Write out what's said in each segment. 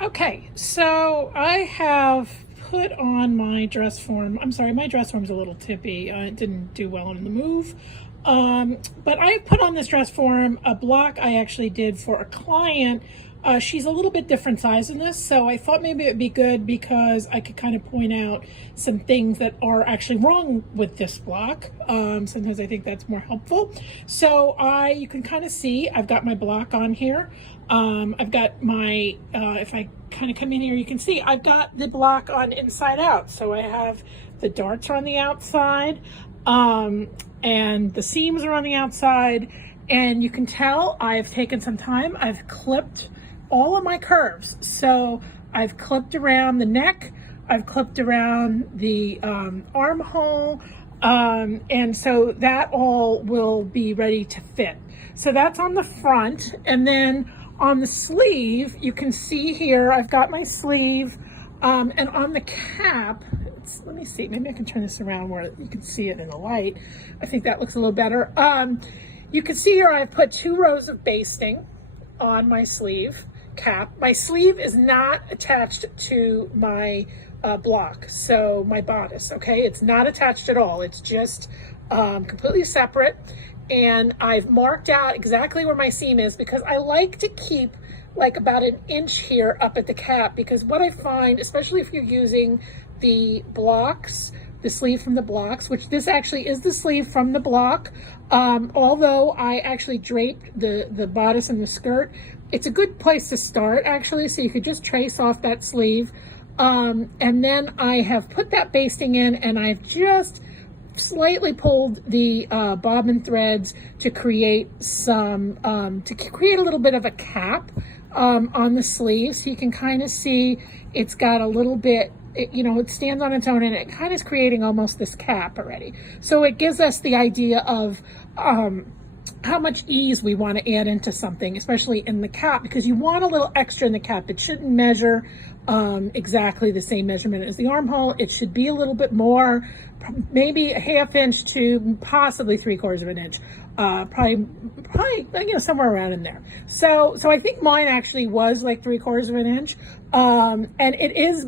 Okay, so I have put on my dress form. I'm sorry, my dress form's a little tippy. It didn't do well in the move. But I put on this dress form a block I actually did for a client. She's a little bit different size than this, so I thought maybe it'd be good because I could kind of point out some things that are actually wrong with this block. Sometimes I think that's more helpful. So you can kind of see I've got my block on here. I've got my, if I kind of come in here, you can see I've got the block on inside out. So I have the darts are on the outside, and the seams are on the outside. And you can tell I've taken some time. I've clipped all of my curves. So I've clipped around the neck, I've clipped around the armhole, and so that all will be ready to fit. So that's on the front, and then on the sleeve, you can see here, I've got my sleeve, and on the cap, let me see, maybe I can turn this around where you can see it in the light. I think that looks a little better. You can see here I've put 2 rows of basting on my sleeve cap. My sleeve is not attached to my block, so my bodice, okay? It's not attached at all. It's just completely separate. And I've marked out exactly where my seam is because I like to keep like about 1 inch here up at the cap, because what I find, especially if you're using the blocks, the sleeve from the blocks, which this actually is the sleeve from the block, although I actually draped the bodice and the skirt, it's a good place to start actually. So you could just trace off that sleeve. And then I have put that basting in, and I've just slightly pulled the bobbin threads to create some, to create a little bit of a cap on the sleeve. So you can kind of see it's got a little bit, it stands on its own, and it kind of is creating almost this cap already. So it gives us the idea of how much ease we want to add into something, especially in the cap, because you want a little extra in the cap. It shouldn't measure exactly the same measurement as the armhole. It should be a little bit more, maybe a 1/2 inch to possibly 3/4 of an inch. Probably, somewhere around in there. So I think mine actually was like 3/4 of an inch. And it is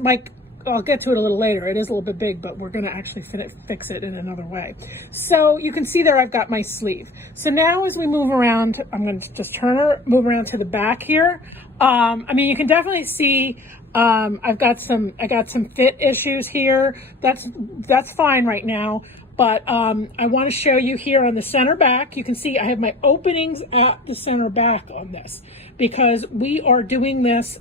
I'll get to it a little later. It is a little bit big, but we're gonna actually fix it in another way. So you can see there I've got my sleeve. So now as we move around, I'm gonna just move around to the back here. You can definitely see I got some fit issues here. That's fine right now. But I want to show you here on the center back, you can see I have my openings at the center back on this, because we are doing this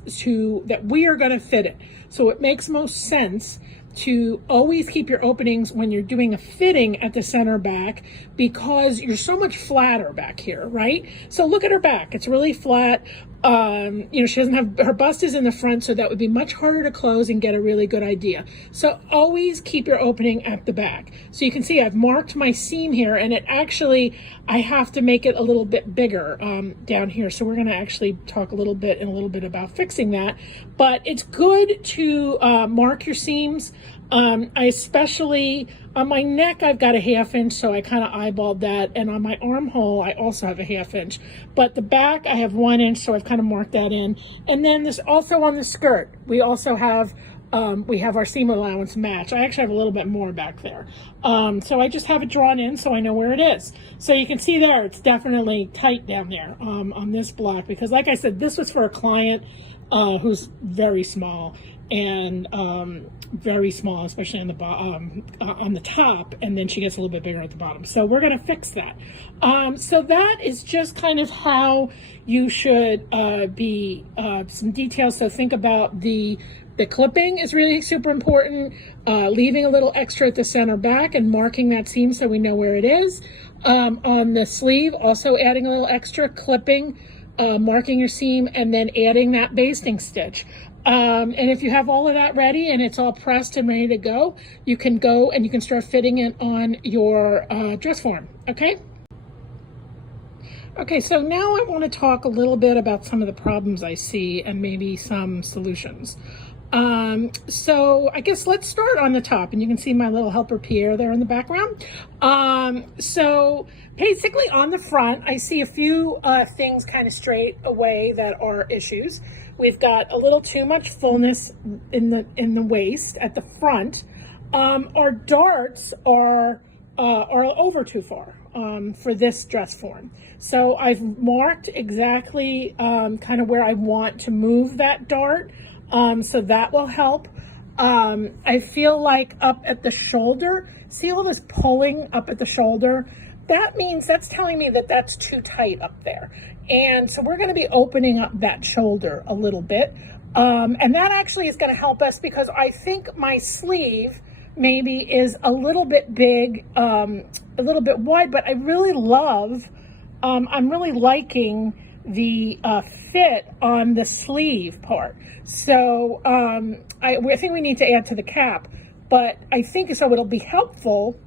that we are going to fit it. So it makes most sense to always keep your openings when you're doing a fitting at the center back, because you're so much flatter back here, right? So look at her back, it's really flat. She doesn't have, her bust is in the front, so that would be much harder to close and get a really good idea. So always keep your opening at the back. So you can see I've marked my seam here, and it actually, I have to make it a little bit bigger down here. So we're gonna actually talk a little bit about fixing that. But it's good to mark your seams. I especially, on my neck, I've got a 1/2 inch, so I kind of eyeballed that. And on my armhole, I also have a 1/2 inch. But the back, I have 1 inch, so I've kind of marked that in. And then this also on the skirt, we also have, we have our seam allowance match. I actually have a little bit more back there. So I just have it drawn in so I know where it is. So you can see there, it's definitely tight down there on this block, because like I said, this was for a client who's very small, and very small, especially on the top, and then she gets a little bit bigger at the bottom. So we're going to fix that. So that is just kind of how you should be, some details. So think about the clipping is really super important, leaving a little extra at the center back and marking that seam so we know where it is. On the sleeve, also adding a little extra, clipping, marking your seam, and then adding that basting stitch. And if you have all of that ready and it's all pressed and ready to go, you can go and you can start fitting it on your dress form, okay? Okay, so now I want to talk a little bit about some of the problems I see and maybe some solutions. So I guess let's start on the top, and you can see my little helper Pierre there in the background. So basically on the front, I see a few things kind of straight away that are issues. We've got a little too much fullness in the waist at the front. Our darts are over too far for this dress form. So I've marked exactly kind of where I want to move that dart. So that will help. I feel like up at the shoulder, see all this pulling up at the shoulder? That's telling me that that's too tight up there. And so we're going to be opening up that shoulder a little bit. And that actually is going to help us because I think my sleeve maybe is a little bit big, a little bit wide, but I really love, I'm really liking the fit on the sleeve part. So I think we need to add to the cap, but I think so it'll be helpful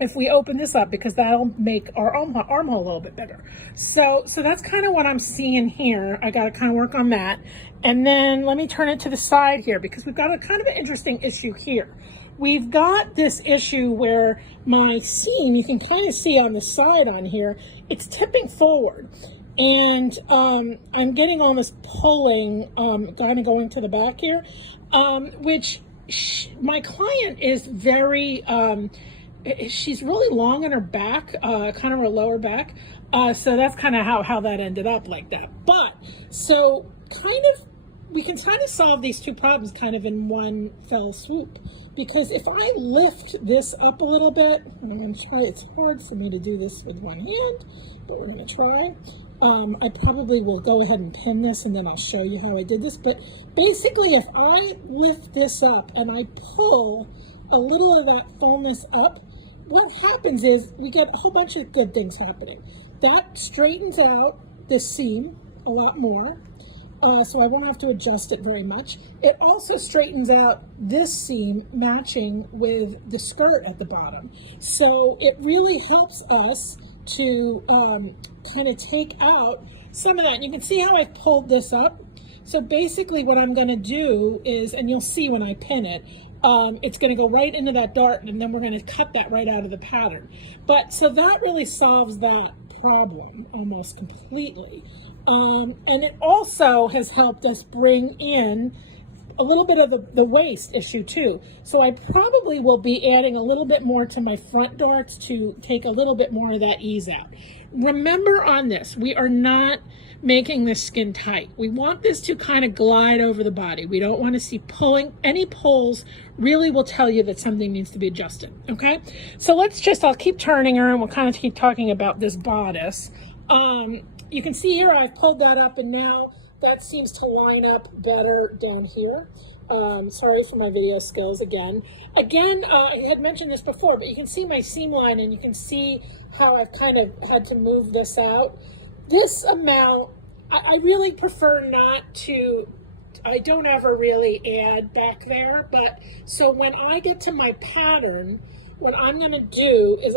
if we open this up because that'll make our armhole a little bit bigger. So that's kind of what I'm seeing here. I got to kind of work on that. And then let me turn it to the side here because we've got a kind of an interesting issue here. We've got this issue where my seam, you can kind of see on the side on here, it's tipping forward. And I'm getting all this pulling, kind of going to the back here, which my client is very, she's really long in her back, kind of her lower back. So that's kind of how that ended up like that. But so we can kind of solve these two problems kind of in one fell swoop. Because if I lift this up a little bit, and I'm going to try, it's hard for me to do this with one hand, but we're going to try. I probably will go ahead and pin this and then I'll show you how I did this. But basically, if I lift this up and I pull a little of that fullness up, what happens is we get a whole bunch of good things happening. That straightens out this seam a lot more. So I won't have to adjust it very much. It also straightens out this seam matching with the skirt at the bottom. So it really helps us to kind of take out some of that. And you can see how I pulled this up. So basically what I'm going to do is, and you'll see when I pin it, it's going to go right into that dart and then we're going to cut that right out of the pattern. But so that really solves that problem almost completely. And it also has helped us bring in a little bit of the waist issue too. So I probably will be adding a little bit more to my front darts to take a little bit more of that ease out. Remember on this, we are not making this skin tight. We want this to kind of glide over the body. We don't want to see pulling. Any pulls really will tell you that something needs to be adjusted, okay? So I'll keep turning her and we'll kind of keep talking about this bodice. You can see here I've pulled that up and now that seems to line up better down here. Sorry for my video skills again. I had mentioned this before, but you can see my seam line and you can see how I've kind of had to move this out. This amount, I really prefer not to, I don't ever really add back there, but so when I get to my pattern, what I'm gonna do is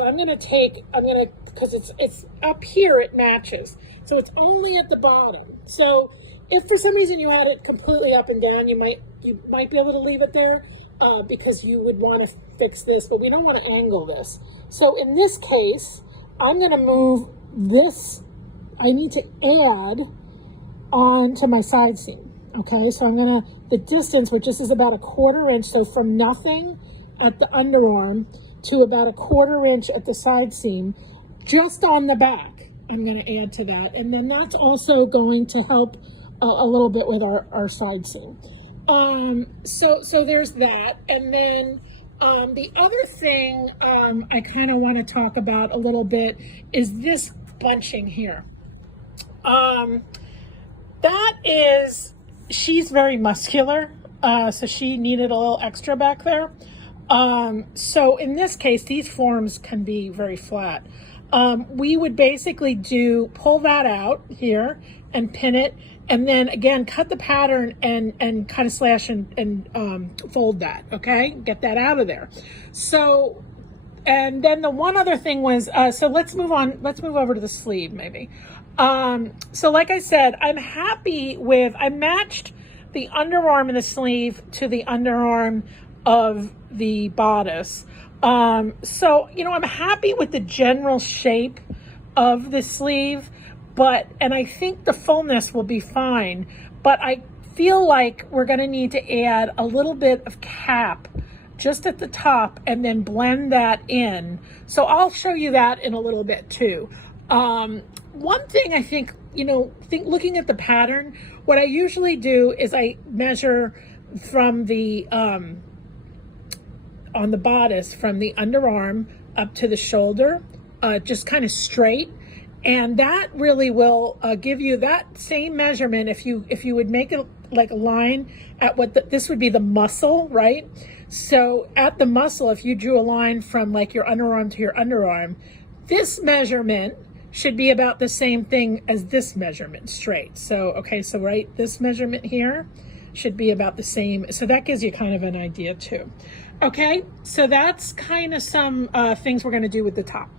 because it's up here, it matches. So it's only at the bottom. So if for some reason you had it completely up and down, you might be able to leave it there because you would want to fix this, but we don't want to angle this. So in this case, I'm going to move this. I need to add on to my side seam. Okay, so the distance, which this is about 1/4 inch, so from nothing at the underarm to about 1/4 inch at the side seam, just on the back, I'm going to add to that. And then that's also going to help a little bit with our side seam. So there's that. And then the other thing I kind of want to talk about a little bit is this bunching here. She's very muscular, so she needed a little extra back there. So in this case, these forms can be very flat. We would basically pull that out here and pin it, and then again, cut the pattern and kind of slash and fold that, okay? Get that out of there. So, and then the one other thing was, so let's move over to the sleeve maybe. So like I said, I matched the underarm of the sleeve to the underarm of the bodice. So, you know, I'm happy with the general shape of the sleeve, and I think the fullness will be fine, but I feel like we're going to need to add a little bit of cap just at the top and then blend that in. So I'll show you that in a little bit too. One thing I think, you know, looking at the pattern, what I usually do is I measure from the, on the bodice, from the underarm up to the shoulder, just kind of straight. And that really will give you that same measurement if you would make it like a line at what this would be the muscle, right? So at the muscle, if you drew a line from like your underarm to your underarm, this measurement should be about the same thing as this measurement straight. So, okay, so right, this measurement here should be about the same. So that gives you kind of an idea too. Okay, so that's kind of some things we're gonna do with the top.